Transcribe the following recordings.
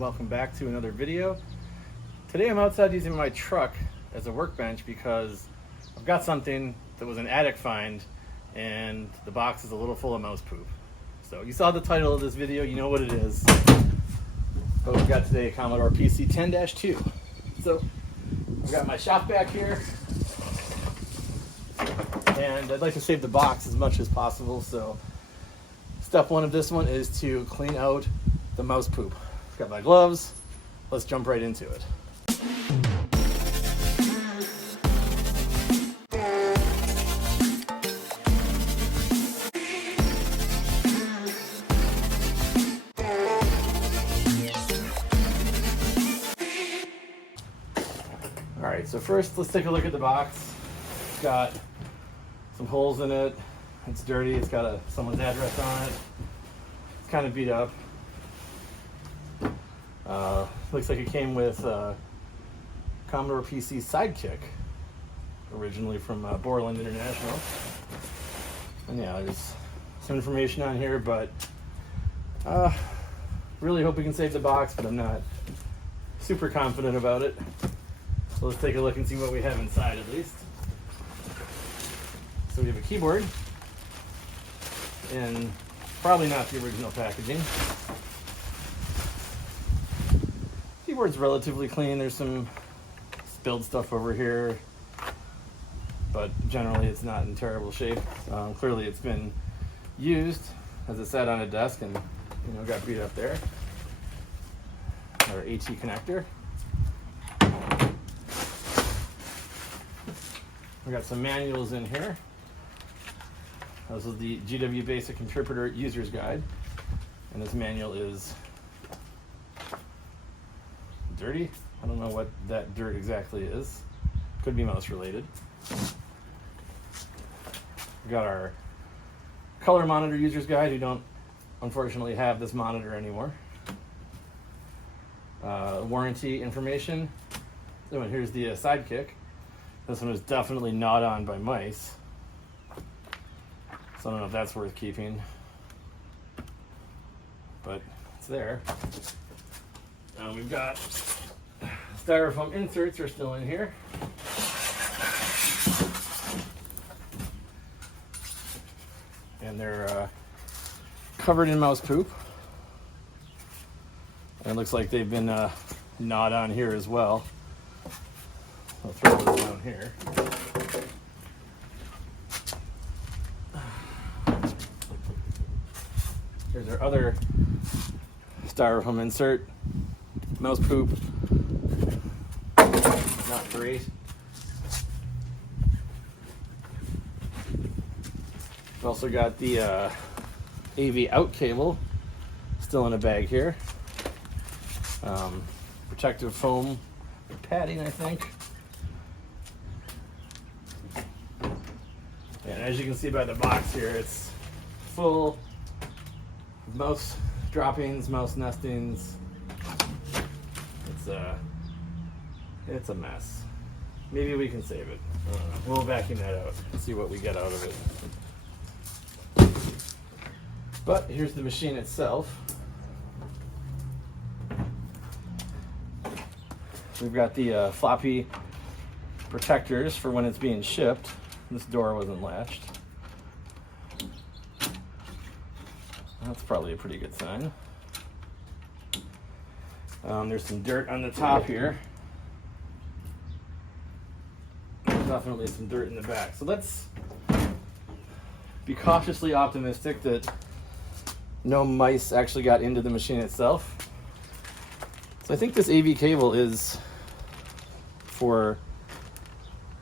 welcome back to another video. Today I'm outside using my truck as a workbench because I've got something that was an attic find and the box is a little full of mouse poop. So you saw the title of this video, you know what it is. But we've got today a Commodore PC 10-2. So I've got my shop back here and I'd like to save the box as much as possible. So step one of this one is to clean out the mouse poop. I've got my gloves. Let's jump right into it. All right, so first let's take a look at the box. It's got some holes in it. It's dirty. It's got someone's address on it. It's kind of beat up. Looks like it came with Commodore PC Sidekick, originally from Borland International. And yeah, there's some information on here, but really hope we can save the box, but I'm not super confident about it. So let's take a look and see what we have inside at least. So we have a keyboard in probably not the original packaging. Keyboard's relatively clean. There's some spilled stuff over here, but generally it's not in terrible shape. Clearly it's been used as it sat on a desk and got beat up there. Our AT connector. We got some manuals in here. This is the GW Basic Interpreter User's Guide, and this manual is dirty. I don't know what that dirt exactly is. Could be mouse related. We got our color monitor user's guide. We don't unfortunately have this monitor anymore. Warranty information. Oh, and here's the Sidekick. This one was definitely gnawed on by mice, so I don't know if that's worth keeping, but it's there. We've got styrofoam inserts are still in here. And they're covered in mouse poop. And it looks like they've been gnawed on here as well. I'll throw those down here. Here's our other styrofoam insert. Mouse poop, not great. We've also got the AV out cable still in a bag here. Protective foam padding, I think. And as you can see by the box here, it's full of mouse droppings, mouse nestings. It's a mess. Maybe we can save it. We'll vacuum that out and see what we get out of it. But here's the machine itself. We've got the floppy protectors for when it's being shipped. This door wasn't latched. That's probably a pretty good sign. There's some dirt on the top here. Definitely some dirt in the back. So let's be cautiously optimistic that no mice actually got into the machine itself. So I think this AV cable is for,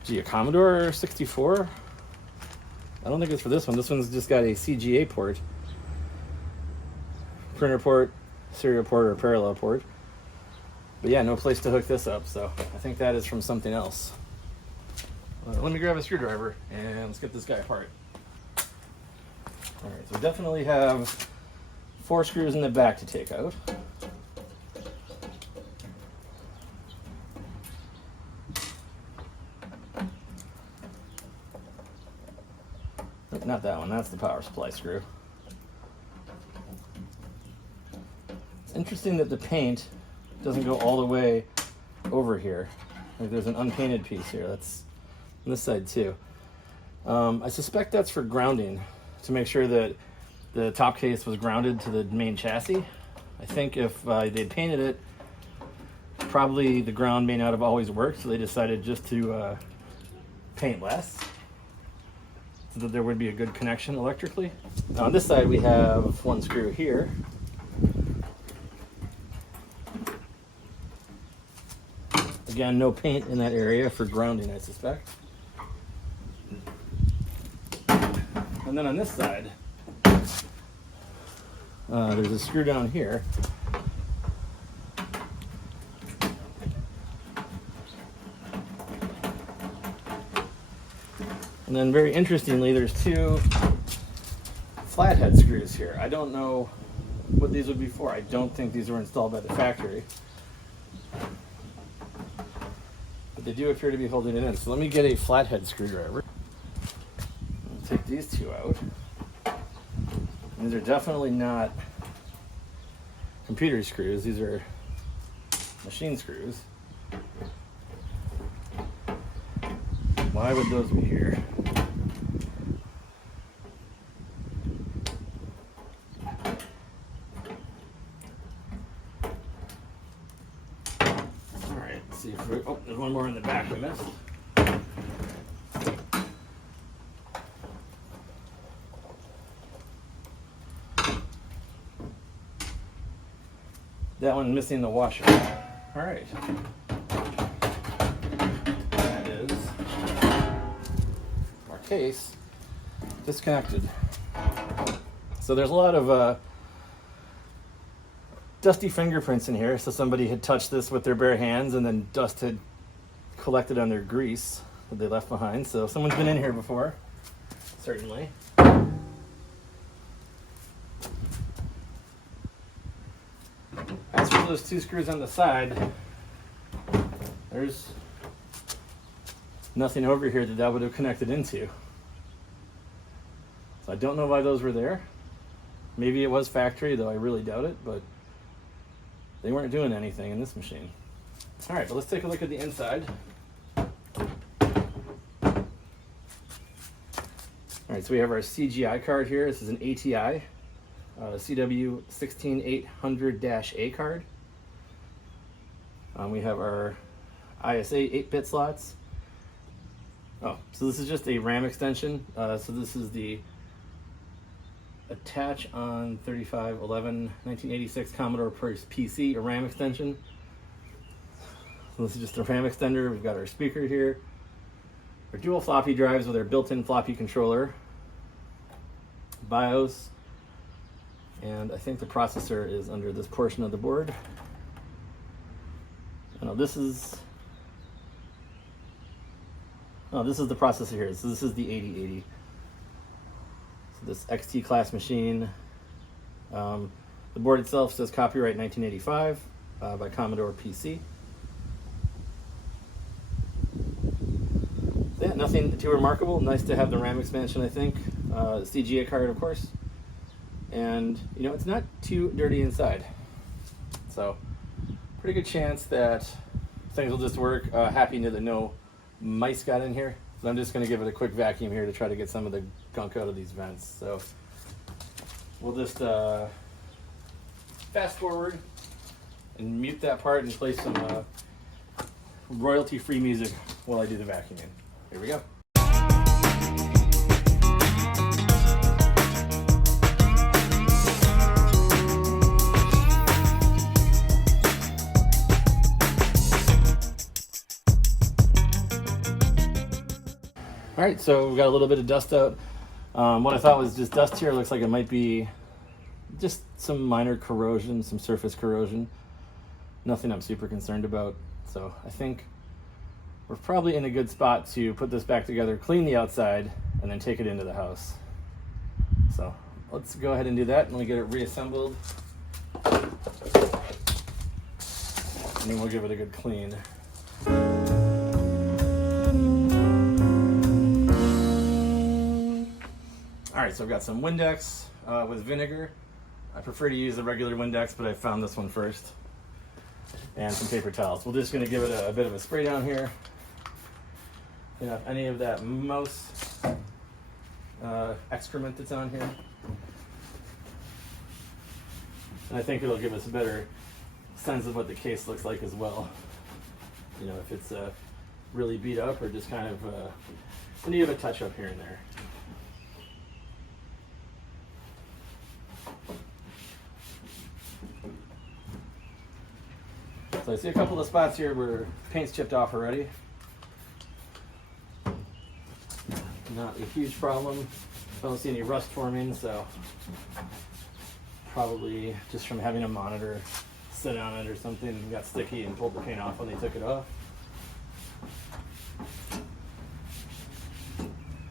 a Commodore 64? I don't think it's for this one. This one's just got a CGA port. Printer port, serial port, or parallel port. But yeah, no place to hook this up, so I think that is from something else. Let me grab a screwdriver and let's get this guy apart. All right, so we definitely have 4 screws in the back to take out. Not that one, that's the power supply screw. It's interesting that the paint doesn't go all the way over here. Like there's an unpainted piece here. That's on this side too. I suspect that's for grounding, to make sure that the top case was grounded to the main chassis. I think if they'd painted it, probably the ground may not have always worked, so they decided just to paint less, so that there would be a good connection electrically. Now on this side we have one screw here. Again, no paint in that area for grounding, I suspect. And then on this side, there's a screw down here. And then very interestingly, there's two flathead screws here. I don't know what these would be for. I don't think these were installed by the factory. But they do appear to be holding it in. So let me get a flathead screwdriver. I'll take these two out. These are definitely not computer screws. These are machine screws. Why would those be here? Alright, let's see if we're... Oh, there's one more in the back I missed. That one missing the washer. Alright. That is our case disconnected. So there's a lot of dusty fingerprints in here. So somebody had touched this with their bare hands and then dust had collected on their grease that they left behind. So someone's been in here before, certainly. As for those two screws on the side, there's nothing over here that would have connected into. So I don't know why those were there. Maybe it was factory, though I really doubt it, but they weren't doing anything in this machine. All right, but let's take a look at the inside. All right, so we have our CGI card here. This is an ATI. CW 16800-A card. We have our ISA 8-bit slots. Oh, so this is just a RAM extension. So this is the attach on 3511 1986 Commodore PC, a RAM extension. So this is just a RAM extender. We've got our speaker here. Our dual floppy drives with our built-in floppy controller. BIOS. And I think the processor is under this portion of the board. Oh, this is the processor here. So this is the 8080. So this XT class machine. The board itself says copyright 1985 by Commodore PC. So yeah, nothing too remarkable. Nice to have the RAM expansion, I think. CGA card, of course. And you know, it's not too dirty inside, so pretty good chance that things will just work. Happy that no mice got in here, so I'm just going to give it a quick vacuum here to try to get some of the gunk out of these vents. So we'll just fast forward and mute that part and play some royalty-free music while I do the vacuuming. Here we go. All right, so we've got a little bit of dust out. What I thought was just dust here looks like it might be just some minor corrosion, some surface corrosion. Nothing I'm super concerned about. So I think we're probably in a good spot to put this back together, clean the outside, and then take it into the house. So let's go ahead and do that, and we'll get it reassembled. And then we'll give it a good clean. All right, so I've got some Windex with vinegar. I prefer to use the regular Windex, but I found this one first. and some paper towels. We're just going to give it a bit of a spray down here. Clean up any of that mouse excrement that's on here. And I think it'll give us a better sense of what the case looks like as well. You know, if it's really beat up or just kind of in need of a touch up here and there. So I see a couple of spots here where paint's chipped off already. Not a huge problem. I don't see any rust forming, so probably just from having a monitor sit on it or something and got sticky and pulled the paint off when they took it off.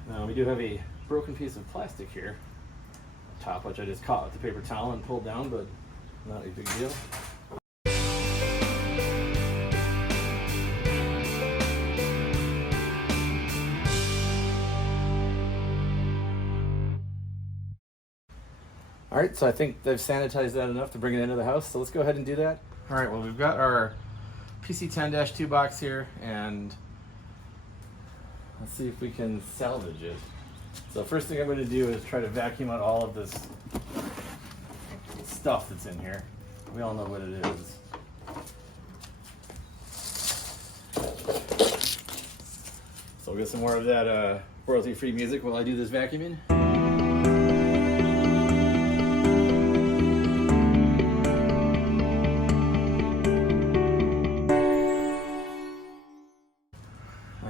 Now we do have a broken piece of plastic here top, which I just caught with the paper towel and pulled down, but not a big deal. All right, so I think they've sanitized that enough to bring it into the house, so let's go ahead and do that. All right, well, we've got our PC10-2 box here, and let's see if we can salvage it. So first thing I'm going to do is try to vacuum out all of this stuff that's in here. We all know what it is. So we'll get some more of that royalty-free music while I do this vacuuming.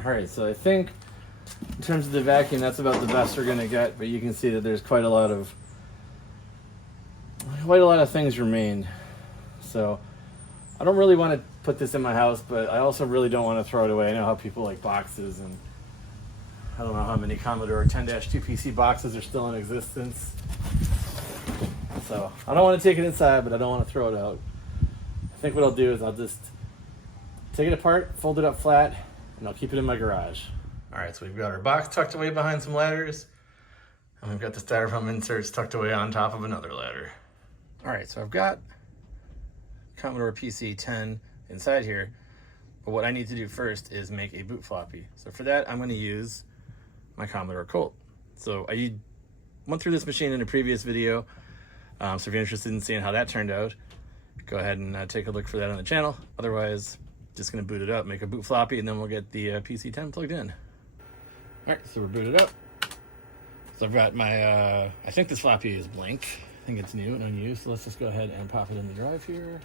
Alright, so I think in terms of the vacuum, that's about the best we're going to get, but you can see that there's quite a lot of things remain. So I don't really want to put this in my house, but I also really don't want to throw it away. I know how people like boxes, and I don't know how many Commodore 10-2 PC boxes are still in existence. So I don't want to take it inside, but I don't want to throw it out. I think what I'll do is I'll just take it apart, fold it up flat, and I'll keep it in my garage. All right, so we've got our box tucked away behind some ladders, and we've got the styrofoam inserts tucked away on top of another ladder. All right, so I've got Commodore PC-10 inside here, but what I need to do first is make a boot floppy. So for that, I'm going to use my Commodore Colt. So I went through this machine in a previous video, so if you're interested in seeing how that turned out, go ahead and take a look for that on the channel. Otherwise, just going to boot it up, make a boot floppy, and then we'll get the PC-10 plugged in. All right, so we're booted up. So I've got my, I think this floppy is blank. I think it's new and unused, so let's just go ahead and pop it in the drive here.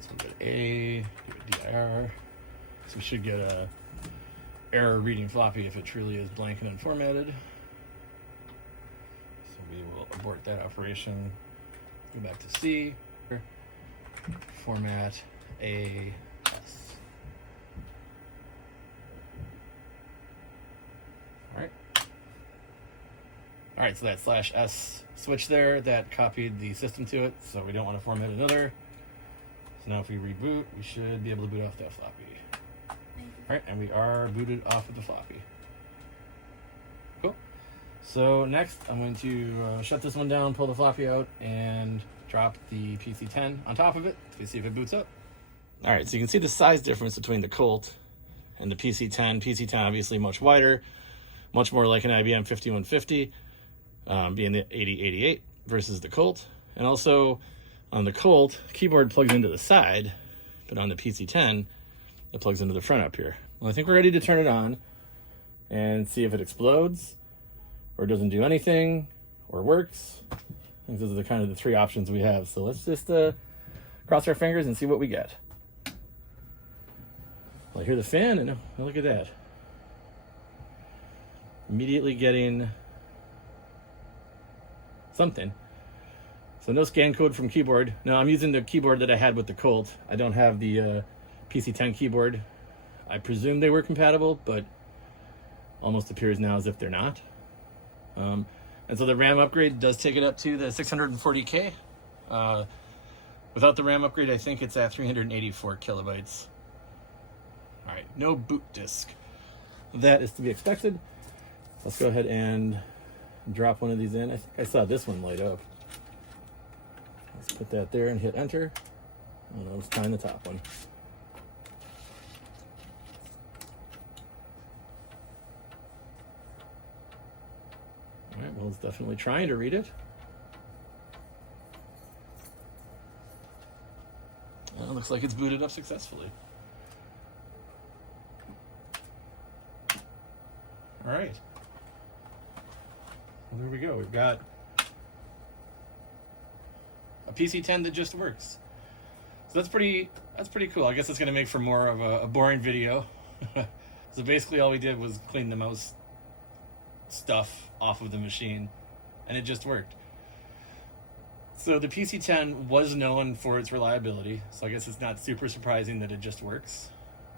So we get A, DIR. So we should get a error reading floppy if it truly is blank and unformatted. So we will abort that operation. Go back to C, format A, S. All right, so that /S switch there, that copied the system to it, so we don't want to format another. So now if we reboot, we should be able to boot off that floppy. All right, and we are booted off of the floppy. Cool. So next, I'm going to shut this one down, pull the floppy out, and drop the PC-10 on top of it to see if it boots up. All right, so you can see the size difference between the Colt and the PC-10. PC-10 obviously much wider, much more like an IBM 5150, being the 8088 versus the Colt. And also on the Colt, keyboard plugs into the side, but on the PC-10, it plugs into the front up here. Well, I think we're ready to turn it on and see if it explodes, or doesn't do anything, or works. I think those are the kind of the three options we have. So let's just cross our fingers and see what we get. Well, I hear the fan, and oh, look at that. Immediately getting something. So no scan code from keyboard. Now I'm using the keyboard that I had with the Colt. I don't have the PC-10 keyboard. I presume they were compatible, but almost appears now as if they're not. And so the RAM upgrade does take it up to the 640K. Without the RAM upgrade, I think it's at 384 kilobytes. All right, no boot disk. That is to be expected. Let's go ahead and drop one of these in. I think I saw this one light up. Let's put that there and hit enter. And let's find the top one. All right, well, it's definitely trying to read it. Well, it looks like it's booted up successfully. All right. Well, there we go. We've got a PC-10 that just works. So that's pretty cool. I guess it's going to make for more of a boring video. So basically all we did was clean the mouse stuff off of the machine, and it just worked. So the PC-10 was known for its reliability, so I guess it's not super surprising that it just works.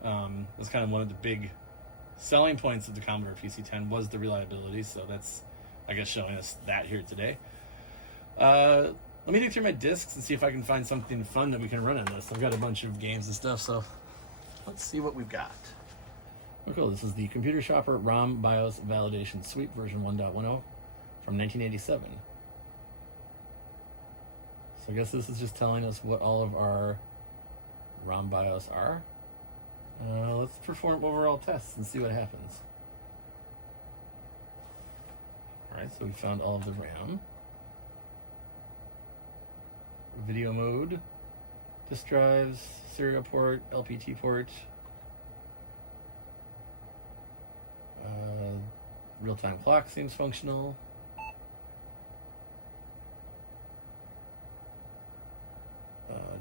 That's kind of one of the big selling points of the Commodore PC-10 was the reliability, so that's, I guess, showing us that here today. Let me dig through my disks and see if I can find something fun that we can run on this. I've got a bunch of games and stuff, so let's see what we've got. Oh, cool. This is the Computer Shopper ROM BIOS Validation Suite version 1.10 from 1987. So I guess this is just telling us what all of our ROM BIOS are. Let's perform overall tests and see what happens. Alright, so we found all of the RAM. Video mode, disk drives, serial port, LPT port, real-time clock seems functional.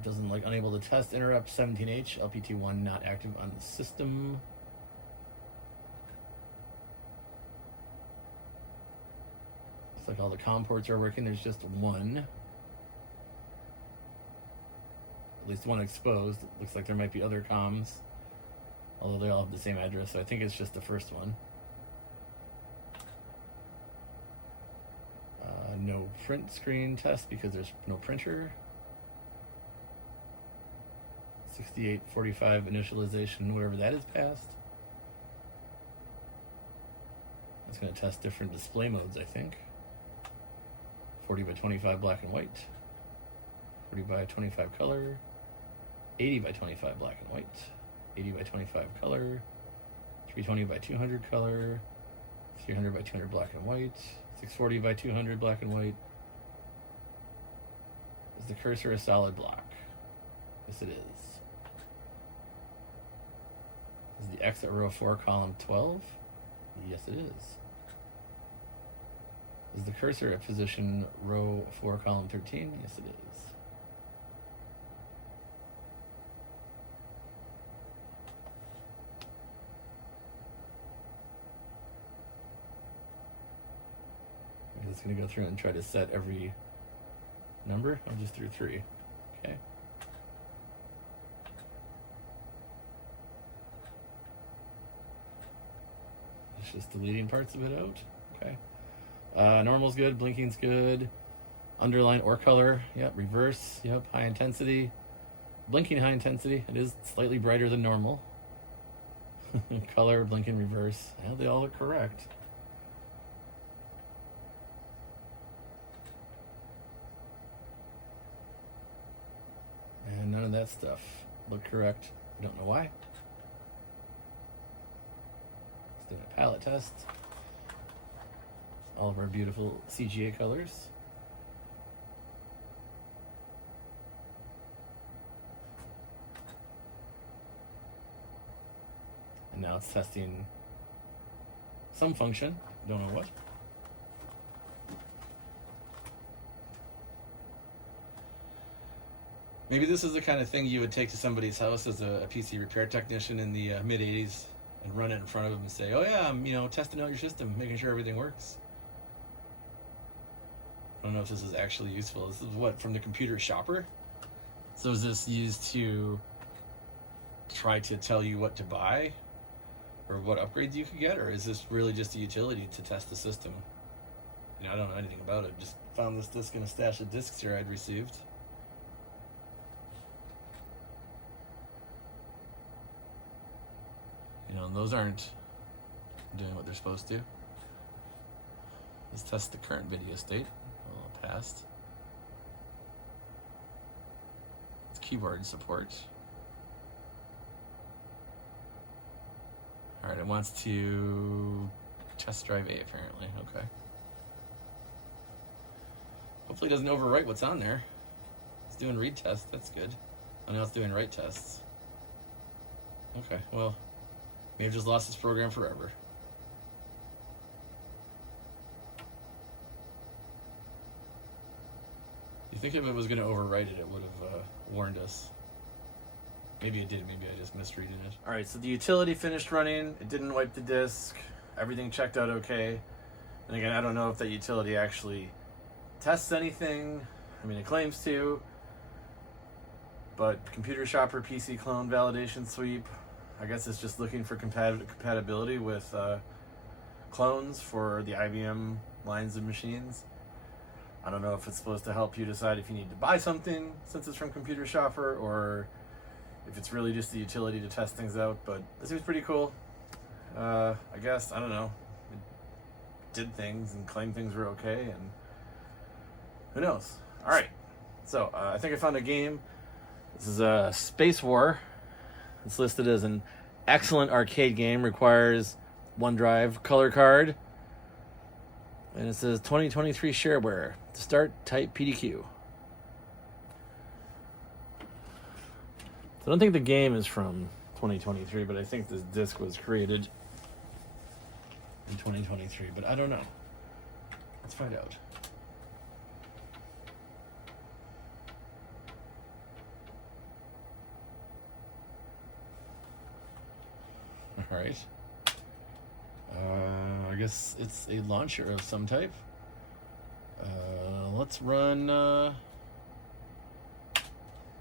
Doesn't like unable to test interrupt 17H, LPT1 not active on the system. Looks like all the COM ports are working, there's just one. At least one exposed. It looks like there might be other comms, although they all have the same address, so I think it's just the first one. No print screen test because there's no printer. 6845 initialization, whatever that is passed. It's going to test different display modes, I think. 40 by 25 black and white, 40 by 25 color, 80 by 25 black and white, 80 by 25 color, 320 by 200 color, 300 by 200 black and white, 640 by 200 black and white. Is the cursor a solid block? Yes, it is. Is the X at row 4, column 12? Yes, it is. Is the cursor at position row 4, column 13? Yes, it is. I'm just going to go through and try to set every number. I'm just through 3. Okay. It's just deleting parts of it out. Okay. Normal's good, blinking's good, underline or color, yep, reverse, yep, high intensity, blinking high intensity, it is slightly brighter than normal. Color, blinking, reverse, yeah, they all look correct. And none of that stuff looked correct. I don't know why. Let's do a palette test. All of our beautiful CGA colors. And now it's testing some function, don't know what. Maybe this is the kind of thing you would take to somebody's house as a PC repair technician in the mid-80s and run it in front of them and say, oh yeah, I'm testing out your system, making sure everything works. I don't know if this is actually useful. This is what, from the Computer Shopper? So is this used to try to tell you what to buy or what upgrades you could get, or is this really just a utility to test the system? I don't know anything about it. Just found this disc in a stash of discs here I'd received. Those aren't doing what they're supposed to. Let's test the current video state. Past. keyboard support. All right, it wants to test drive A apparently. Okay. Hopefully it doesn't overwrite what's on there. It's doing read tests, that's good. Oh, now it's doing write tests. Okay, well, may have just lost this program forever. You think if it was going to overwrite it, it would have warned us. Maybe it did, maybe I just misread it. Alright, so the utility finished running, it didn't wipe the disk, everything checked out okay. And again, I don't know if that utility actually tests anything. I mean, it claims to, but Computer Shopper PC clone validation sweep, I guess it's just looking for compatibility with clones for the IBM lines of machines. I don't know if it's supposed to help you decide if you need to buy something since it's from Computer Shopper, or if it's really just the utility to test things out, but this seems pretty cool. I guess, I don't know. It did things and claimed things were okay, and who knows? Alright, so I think I found a game. This is Space War. It's listed as an excellent arcade game, requires OneDrive, color card, and it says 2023 shareware. To start, type PDQ. I don't think the game is from 2023, but I think this disc was created in 2023, but I don't know. Let's find out. All right. I guess it's a launcher of some type. Let's run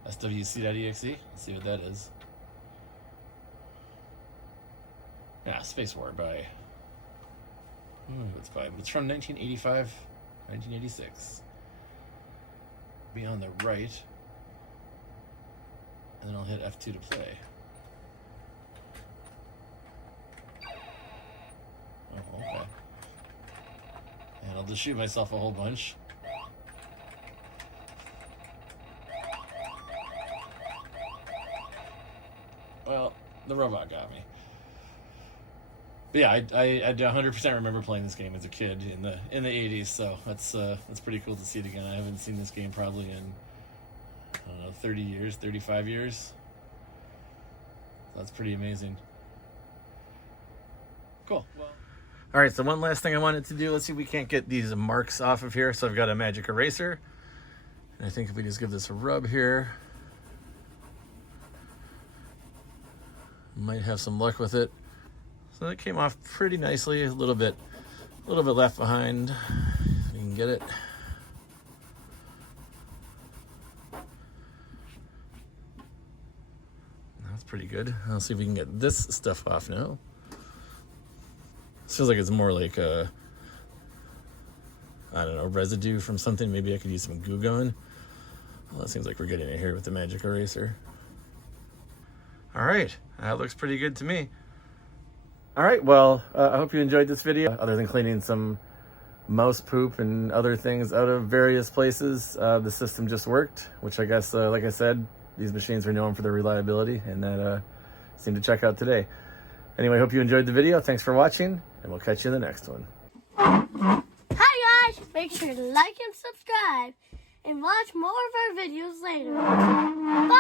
swc.exe. Let's see what that is. Yeah, Space War by... it's from 1985, 1986. Be on the right. And then I'll hit F2 to play. Oh, okay. And I'll just shoot myself a whole bunch. Well, the robot got me. But yeah, I 100% remember playing this game as a kid in the 80s, so that's pretty cool to see it again. I haven't seen this game probably in, I don't know, 30 years, 35 years. So that's pretty amazing. Cool. Well, all right, so one last thing I wanted to do. Let's see if we can't get these marks off of here. So I've got a magic eraser. And I think if we just give this a rub here, might have some luck with it. So that came off pretty nicely. A little bit left behind. If you can get it. That's pretty good. I'll see if we can get this stuff off now. This feels like it's more like a, I don't know, residue from something. Maybe I could use some glue gun. Well, it seems like we're getting it here with the magic eraser. All right, that looks pretty good to me. All right, well, I hope you enjoyed this video. Other than cleaning some mouse poop and other things out of various places, the system just worked, which I guess, like I said, these machines are known for their reliability, and that seemed to check out today. Anyway, I hope you enjoyed the video. Thanks for watching, and we'll catch you in the next one. Hi guys, make sure to like and subscribe, and watch more of our videos later. Bye!